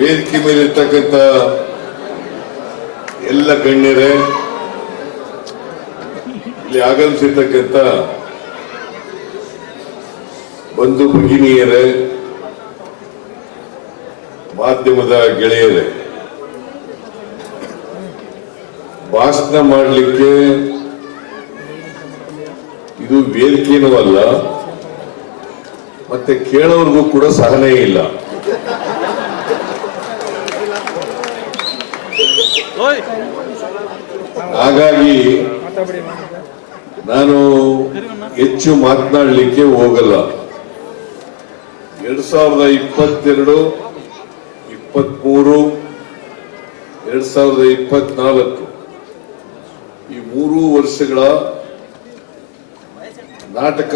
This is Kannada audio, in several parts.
ವೇದಿಕೆ ಮೇಲೆ ಇರ್ತಕ್ಕಂಥ ಎಲ್ಲ ಗಣ್ಯರೇ, ಇಲ್ಲಿ ಆಗಮಿಸಿರ್ತಕ್ಕಂಥ ಬಂಧು ಭಗಿನಿಯರೇ, ಮಾಧ್ಯಮದ ಗೆಳೆಯರೇ, ಭಾಷಣ ಮಾಡಲಿಕ್ಕೆ ಇದು ವೇದಿಕೆನೂ ಅಲ್ಲ, ಮತ್ತೆ ಕೇಳೋರ್ಗೂ ಕೂಡ ಸಹನೆ ಇಲ್ಲ. ಹಾಗಾಗಿ ನಾನು ಹೆಚ್ಚು ಮಾತನಾಡಲಿಕ್ಕೆ ಹೋಗಲ್ಲ. 2022, 23, 2024 ಈ 3 ವರ್ಷಗಳ ನಾಟಕ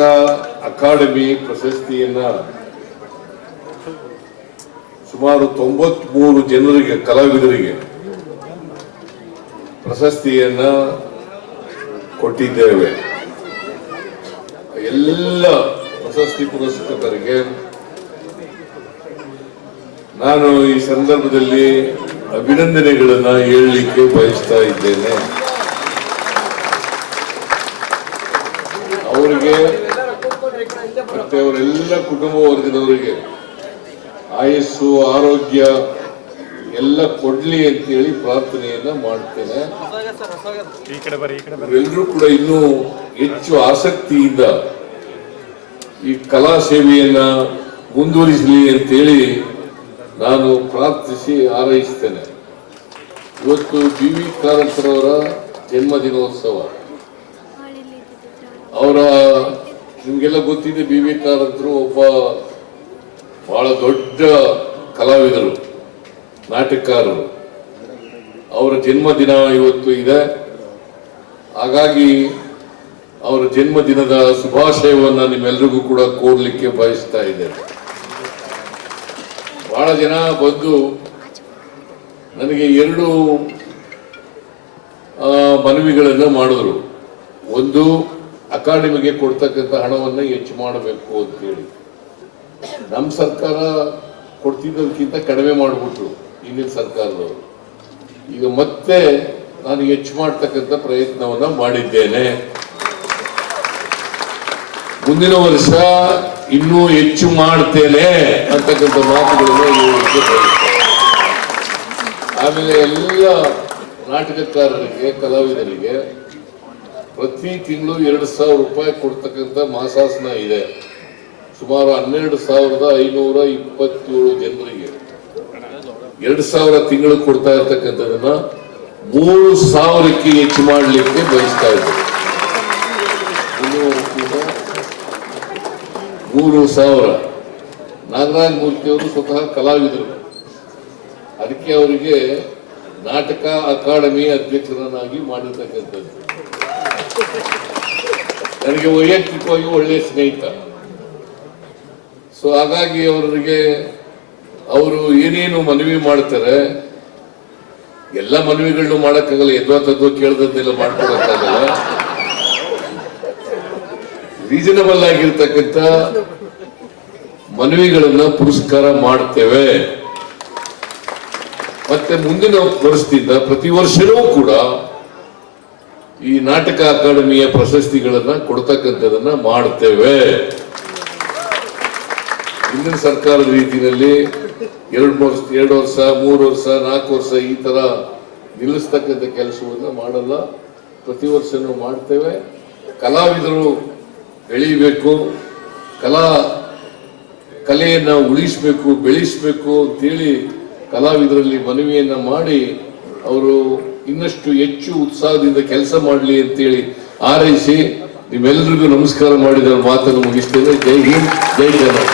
ಅಕಾಡೆಮಿ ಪ್ರಶಸ್ತಿಯನ್ನ ಸುಮಾರು 93 ಜನರಿಗೆ, ಕಲಾವಿದರಿಗೆ ಪ್ರಶಸ್ತಿಯನ್ನ ಕೊಟ್ಟಿದ್ದೇವೆ. ಎಲ್ಲ ಪ್ರಶಸ್ತಿ ಪುರಸ್ಕೃತರಿಗೆ ನಾನು ಈ ಸಂದರ್ಭದಲ್ಲಿ ಅಭಿನಂದನೆಗಳನ್ನ ಹೇಳಲಿಕ್ಕೆ ಬಯಸ್ತಾ ಇದ್ದೇನೆ. ಅವರಿಗೆ ಮತ್ತೆ ಅವರೆಲ್ಲ ಕುಟುಂಬ ವರ್ಗದವರಿಗೆ ಆಯಸ್ಸು, ಆರೋಗ್ಯ ಎಲ್ಲ ಕೊಡ್ಲಿ ಅಂತೇಳಿ ಪ್ರಾರ್ಥನೆಯನ್ನ ಮಾಡ್ತೇನೆ. ಎಲ್ಲರೂ ಕೂಡ ಇನ್ನೂ ಹೆಚ್ಚು ಆಸಕ್ತಿಯಿಂದ ಈ ಕಲಾ ಸೇವೆಯನ್ನ ಮುಂದುವರಿಸಲಿ ಅಂತೇಳಿ ನಾನು ಪ್ರಾರ್ಥಿಸಿ ಹಾರೈಸ್ತೇನೆ. ಇವತ್ತು ಬಿ.ವಿ. ಕಾರಂತರವರ ಜನ್ಮದಿನೋತ್ಸವ. ಅವರ ನಿಮ್ಗೆಲ್ಲ ಗೊತ್ತಿದೆ, ಬಿ.ವಿ. ಕಾರಂತರು ಒಬ್ಬ ಬಹಳ ದೊಡ್ಡ ಕಲಾವಿದರು, ನಾಟಕಕಾರರು. ಅವರ ಜನ್ಮದಿನ ಇವತ್ತು ಇದೆ. ಹಾಗಾಗಿ ಅವರ ಜನ್ಮದಿನದ ಶುಭಾಶಯವನ್ನ ನಿಮ್ಮೆಲ್ಲರಿಗೂ ಕೂಡ ಕೋರ್ಲಿಕ್ಕೆ ಬಯಸ್ತಾ ಇದ್ದೇನೆ. ಬಹಳ ಜನ ಬಂದು ನನಗೆ 2 ಮನವಿಗಳನ್ನು ಮಾಡಿದ್ರು. ಒಂದು, ಅಕಾಡೆಮಿಗೆ ಕೊಡ್ತಕ್ಕಂಥ ಹಣವನ್ನು ಹೆಚ್ಚು ಮಾಡಬೇಕು ಅಂತೇಳಿ. ನಮ್ಮ ಸರ್ಕಾರ ಕೊಡ್ತಿದ್ದದಕ್ಕಿಂತ ಕಡಿಮೆ ಮಾಡಿಬಿಟ್ರು ಹಿಂದಿನ ಸರ್ಕಾರದವರು. ಈಗ ಮತ್ತೆ ನಾನು ಹೆಚ್ಚು ಮಾಡ್ತಕ್ಕಂಥ ಪ್ರಯತ್ನವನ್ನ ಮಾಡಿದ್ದೇನೆ. ಮುಂದಿನ ವರ್ಷ ಇನ್ನೂ ಹೆಚ್ಚು ಮಾಡ್ತೇನೆ ಅಂತಕ್ಕಂಥ ಮಾತುಗಳನ್ನು ಹೇಳಲಿಕ್ಕೆ ಬಯಸ್ತೇನೆ. ಆಮೇಲೆ ಎಲ್ಲ ನಾಟಕಕಾರರಿಗೆ, ಕಲಾವಿದರಿಗೆ ಪ್ರತಿ ತಿಂಗಳು 2,000 ರೂಪಾಯಿ ಕೊಡ್ತಕ್ಕಂಥ ಮಾಸಾಸನ ಇದೆ. ಸುಮಾರು 12,527 ಜನರಿಗೆ 2,000 ತಿಂಗಳು ಕೊಡ್ತಾ ಇರ್ತಕ್ಕಂಥದನ್ನ 3,000ಕ್ಕೆ ಹೆಚ್ಚು ಮಾಡಲಿಕ್ಕೆ ಬಯಸ್ತಾ ಇದ್ದಾರೆ. 3,000. ನಾಗರಾಜ್ ಮೂರ್ತಿ ಅವರು ಸ್ವತಃ ಕಲಾವಿದರು. ಅದಕ್ಕೆ ಅವರಿಗೆ ನಾಟಕ ಅಕಾಡೆಮಿ ಅಧ್ಯಕ್ಷರನ್ನಾಗಿ ಮಾಡಿರ್ತಕ್ಕಂಥದ್ದು. ನನಗೆ ವೈಯಕ್ತಿಕವಾಗಿ ಒಳ್ಳೆಯ ಸ್ನೇಹಿತ. ಸೊ ಹಾಗಾಗಿ ಅವರಿಗೆ ಅವರು ಏನೇನು ಮನವಿ ಮಾಡ್ತಾರೆ, ಎಲ್ಲ ಮನವಿಗಳನ್ನು ಮಾಡಕ್ಕಾಗಲ್ಲ, ಎದ್ವಾ ಕೇಳದನ್ನೆಲ್ಲ ಮಾಡ್ಕೊಳಕ್ಕಾಗಲ್ಲ. ರೀಸನಬಲ್ ಆಗಿರ್ತಕ್ಕಂಥ ಮನವಿಗಳನ್ನ ಪುರಸ್ಕಾರ ಮಾಡ್ತೇವೆ. ಮತ್ತೆ ಮುಂದಿನ ವರ್ಷದಿಂದ ಪ್ರತಿ ವರ್ಷವೂ ಕೂಡ ಈ ನಾಟಕ ಅಕಾಡೆಮಿಯ ಪ್ರಶಸ್ತಿಗಳನ್ನ ಕೊಡ್ತಕ್ಕಂಥದನ್ನ ಮಾಡ್ತೇವೆ. ಹಿಂದಿನ ಸರ್ಕಾರದ ರೀತಿಯಲ್ಲಿ 2 ವರ್ಷ, 3 ವರ್ಷ, 4 ವರ್ಷ ಈ ತರ ನಿಲ್ಲಿಸ್ತಕ್ಕಂಥ ಕೆಲಸವನ್ನ ಮಾಡಲ್ಲ. ಪ್ರತಿ ವರ್ಷನೂ ಮಾಡ್ತೇವೆ. ಕಲಾವಿದರು ಬೆಳೀಬೇಕು, ಕಲೆಯನ್ನ ಉಳಿಸಬೇಕು, ಬೆಳೆಸಬೇಕು ಅಂತೇಳಿ ಕಲಾವಿದರಲ್ಲಿ ಮನವಿಯನ್ನ ಮಾಡಿ ಅವರು ಇನ್ನಷ್ಟು ಹೆಚ್ಚು ಉತ್ಸಾಹದಿಂದ ಕೆಲಸ ಮಾಡಲಿ ಅಂತೇಳಿ ಹಾರೈಸಿ ನಿಮ್ಮೆಲ್ಲರಿಗೂ ನಮಸ್ಕಾರ ಮಾಡಿದ ಮಾತನ್ನು ಮುಗಿಸ್ತೇನೆ. ಜೈ ಹಿಂದ್, ಜೈ ಕರ್ನಾಟಕ.